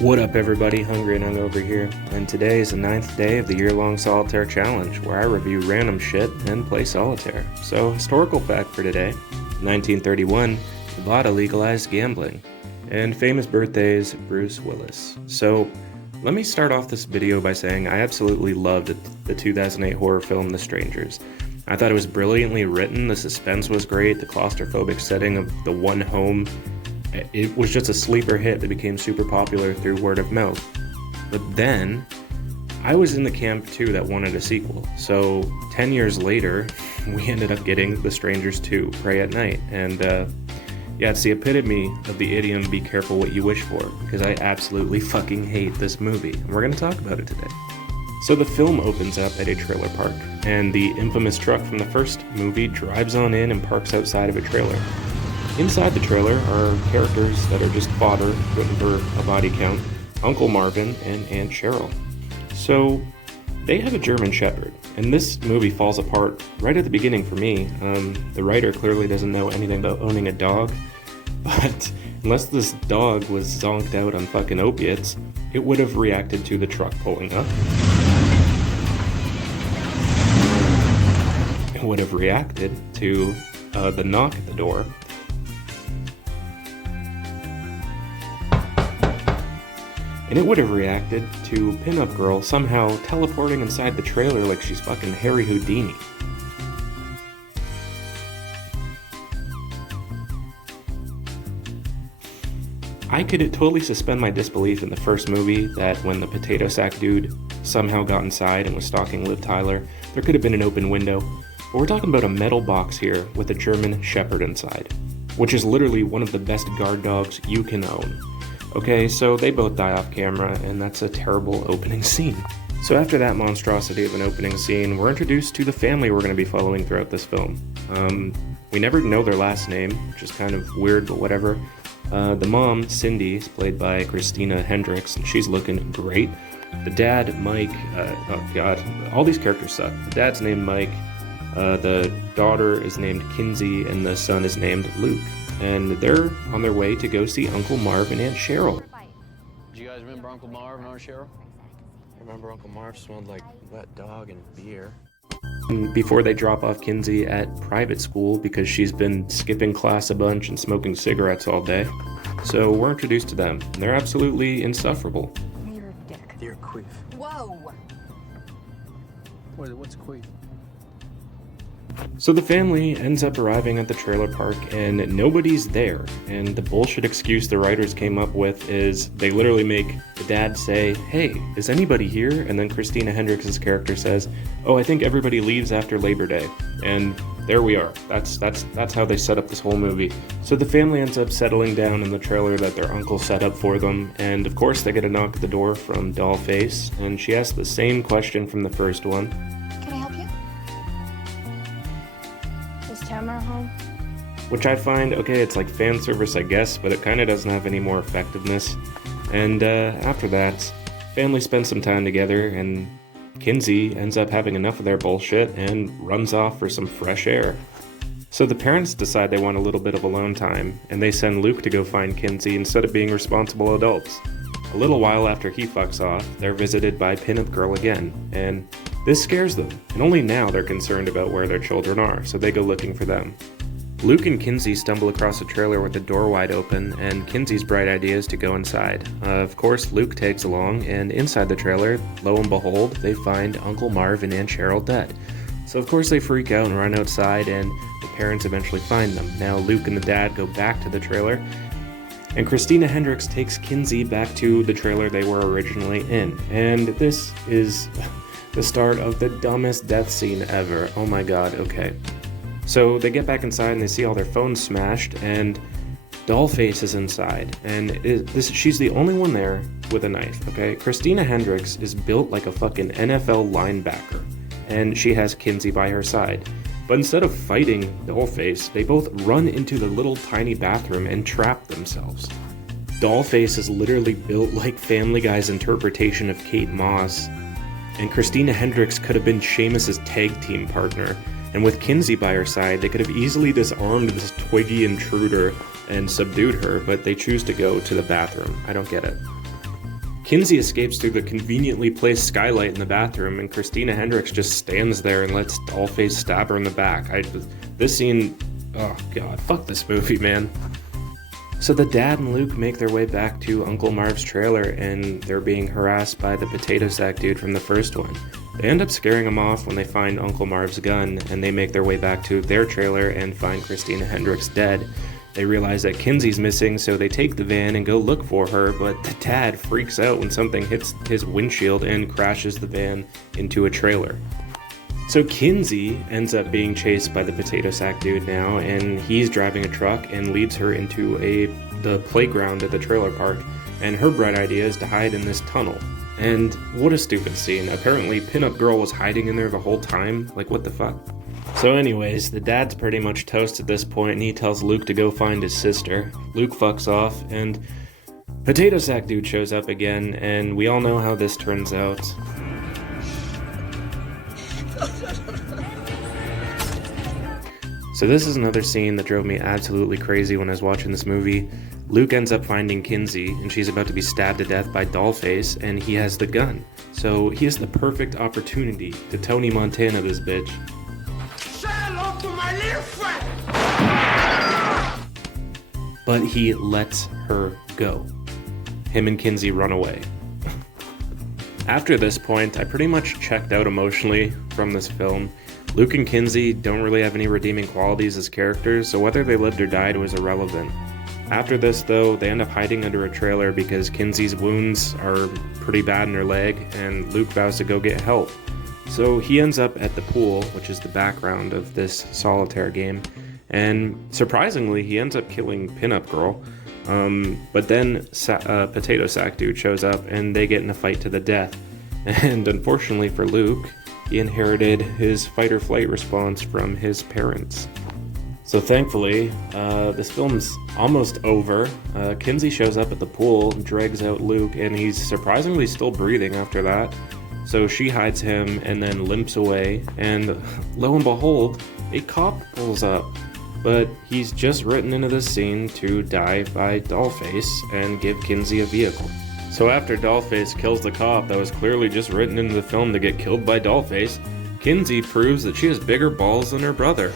What up everybody, Hungry and Hungover here, and today is the 9th day of the year-long Solitaire Challenge, where I review random shit and play Solitaire. So, historical fact for today, 1931, Nevada legalized gambling, and famous birthdays, Bruce Willis. So, let me start off this video by saying I absolutely loved the 2008 horror film The Strangers. I thought it was brilliantly written, the suspense was great, the claustrophobic setting of the one home. It was just a sleeper hit that became super popular through word of mouth. But then, I was in the camp too that wanted a sequel. So 10 years later, we ended up getting The Strangers 2, Prey at Night. And yeah, it's the epitome of the idiom, be careful what you wish for, because I absolutely fucking hate this movie. And we're going to talk about it today. So the film opens up at a trailer park, and the infamous truck from the first movie drives on in and parks outside of a trailer. Inside the trailer are characters that are just fodder, written for a body count, Uncle Marvin and Aunt Cheryl. So, they have a German Shepherd, and this movie falls apart right at the beginning for me. The writer clearly doesn't know anything about owning a dog, but unless this dog was zonked out on fucking opiates, it would have reacted to the truck pulling up. It would have reacted to the knock at the door. And it would have reacted to Pinup Girl somehow teleporting inside the trailer like she's fucking Harry Houdini. I could totally suspend my disbelief in the first movie that when the potato sack dude somehow got inside and was stalking Liv Tyler, there could have been an open window. But we're talking about a metal box here with a German Shepherd inside, which is literally one of the best guard dogs you can own. Okay, so they both die off camera, and that's a terrible opening scene. So after that monstrosity of an opening scene, we're introduced to the family we're going to be following throughout this film. We never know their last name, which is kind of weird, but whatever. The mom, Cindy, is played by Christina Hendricks, and she's looking great. The dad, Mike, oh god, all these characters suck. The dad's named Mike, the daughter is named Kinsey, and the son is named Luke. And they're on their way to go see Uncle Marv and Aunt Cheryl. Do you guys remember Uncle Marv and Aunt Cheryl? I remember Uncle Marv smelled like wet dog and beer. Before they drop off Kinsey at private school because she's been skipping class a bunch and smoking cigarettes all day. So we're introduced to them. And they're absolutely insufferable. You're a dick. Dear Queef. Whoa! What's queef? So the family ends up arriving at the trailer park and nobody's there. And the bullshit excuse the writers came up with is they literally make the dad say, "Hey, is anybody here?" And then Christina Hendricks' character says, "Oh, I think everybody leaves after Labor Day." And there we are. That's how they set up this whole movie. So the family ends up settling down in the trailer that their uncle set up for them. And of course they get a knock at the door from Dollface. And she asks the same question from the first one. Can I help you? Is Tamara home? Which I find, okay, it's like fan service, I guess, but it kind of doesn't have any more effectiveness. And after that, family spends some time together, and Kinsey ends up having enough of their bullshit and runs off for some fresh air. So the parents decide they want a little bit of alone time, and they send Luke to go find Kinsey instead of being responsible adults. A little while after he fucks off, they're visited by Pinup Girl again, and this scares them, and only now they're concerned about where their children are, so they go looking for them. Luke and Kinsey stumble across a trailer with the door wide open, and Kinsey's bright idea is to go inside. Of course, Luke tags along, and inside the trailer, lo and behold, they find Uncle Marv and Aunt Cheryl dead. So of course they freak out and run outside, and the parents eventually find them. Now Luke and the dad go back to the trailer, and Christina Hendricks takes Kinsey back to the trailer they were originally in. And this is the start of the dumbest death scene ever. Oh my god, okay. So they get back inside and they see all their phones smashed, and Dollface is inside, and she's the only one there with a knife, okay? Christina Hendricks is built like a fucking NFL linebacker, and she has Kinsey by her side. But instead of fighting Dollface, they both run into the little tiny bathroom and trap themselves. Dollface is literally built like Family Guy's interpretation of Kate Moss, and Christina Hendricks could have been Sheamus's tag team partner. And with Kinsey by her side, they could have easily disarmed this Twiggy intruder and subdued her, but they choose to go to the bathroom. I don't get it. Kinsey escapes through the conveniently placed skylight in the bathroom, and Christina Hendricks just stands there and lets Dollface stab her in the back. This scene, oh god, fuck this movie, man. So the dad and Luke make their way back to Uncle Marv's trailer, and they're being harassed by the potato sack dude from the first one. They end up scaring him off when they find Uncle Marv's gun, and they make their way back to their trailer and find Christina Hendricks dead. They realize that Kinsey's missing, so they take the van and go look for her, but the dad freaks out when something hits his windshield and crashes the van into a trailer. So Kinsey ends up being chased by the potato sack dude now, and he's driving a truck and leads her into the playground at the trailer park, and her bright idea is to hide in this tunnel. And what a stupid scene. Apparently Pinup Girl was hiding in there the whole time. Like, what the fuck? So anyways, the dad's pretty much toast at this point, and he tells Luke to go find his sister. Luke fucks off, and potato sack dude shows up again, and we all know how this turns out. So this is another scene that drove me absolutely crazy when I was watching this movie. Luke ends up finding Kinsey, and she's about to be stabbed to death by Dollface, and he has the gun. So he has the perfect opportunity to Tony Montana this bitch. Say hello to my little friend! But he lets her go. Him and Kinsey run away. After this point, I pretty much checked out emotionally from this film. Luke and Kinsey don't really have any redeeming qualities as characters, so whether they lived or died was irrelevant. After this, though, they end up hiding under a trailer because Kinsey's wounds are pretty bad in her leg, and Luke vows to go get help. So he ends up at the pool, which is the background of this Solitaire game, and surprisingly, he ends up killing Pinup Girl. But then Potato Sack Dude shows up, and they get in a fight to the death. And unfortunately for Luke, he inherited his fight-or-flight response from his parents. So thankfully, this film's almost over. Kinsey shows up at the pool, drags out Luke, and he's surprisingly still breathing after that. So she hides him and then limps away, and lo and behold, a cop pulls up. But he's just written into this scene to die by Dollface and give Kinsey a vehicle. So after Dollface kills the cop that was clearly just written into the film to get killed by Dollface, Kinsey proves that she has bigger balls than her brother.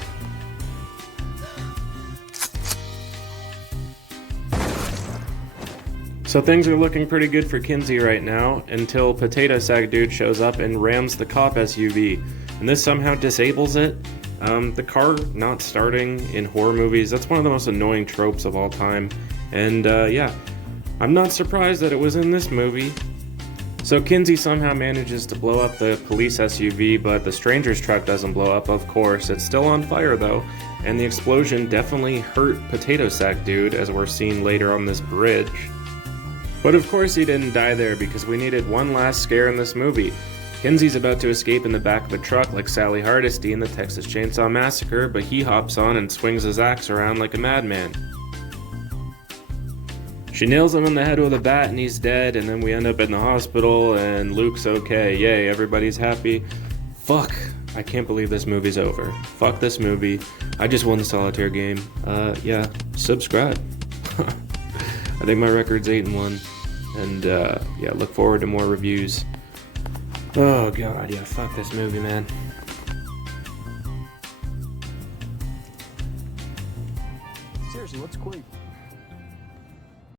So things are looking pretty good for Kinsey right now, until Potato Sack Dude shows up and rams the cop SUV, and this somehow disables it. The car not starting in horror movies, that's one of the most annoying tropes of all time, and yeah, I'm not surprised that it was in this movie. So Kinsey somehow manages to blow up the police SUV, but the stranger's truck doesn't blow up, of course. It's still on fire though, and the explosion definitely hurt Potato Sack Dude, as we're seeing later on this bridge. But of course he didn't die there, because we needed one last scare in this movie. Kinsey's about to escape in the back of a truck like Sally Hardesty in the Texas Chainsaw Massacre, but he hops on and swings his axe around like a madman. She nails him in the head with a bat and he's dead, and then we end up in the hospital and Luke's okay. Yay, everybody's happy. Fuck, I can't believe this movie's over. Fuck this movie. I just won the Solitaire game. Yeah, subscribe. I think my record's 8-1. And yeah, look forward to more reviews. Oh god, yeah, fuck this movie, man. Seriously, what's Quake?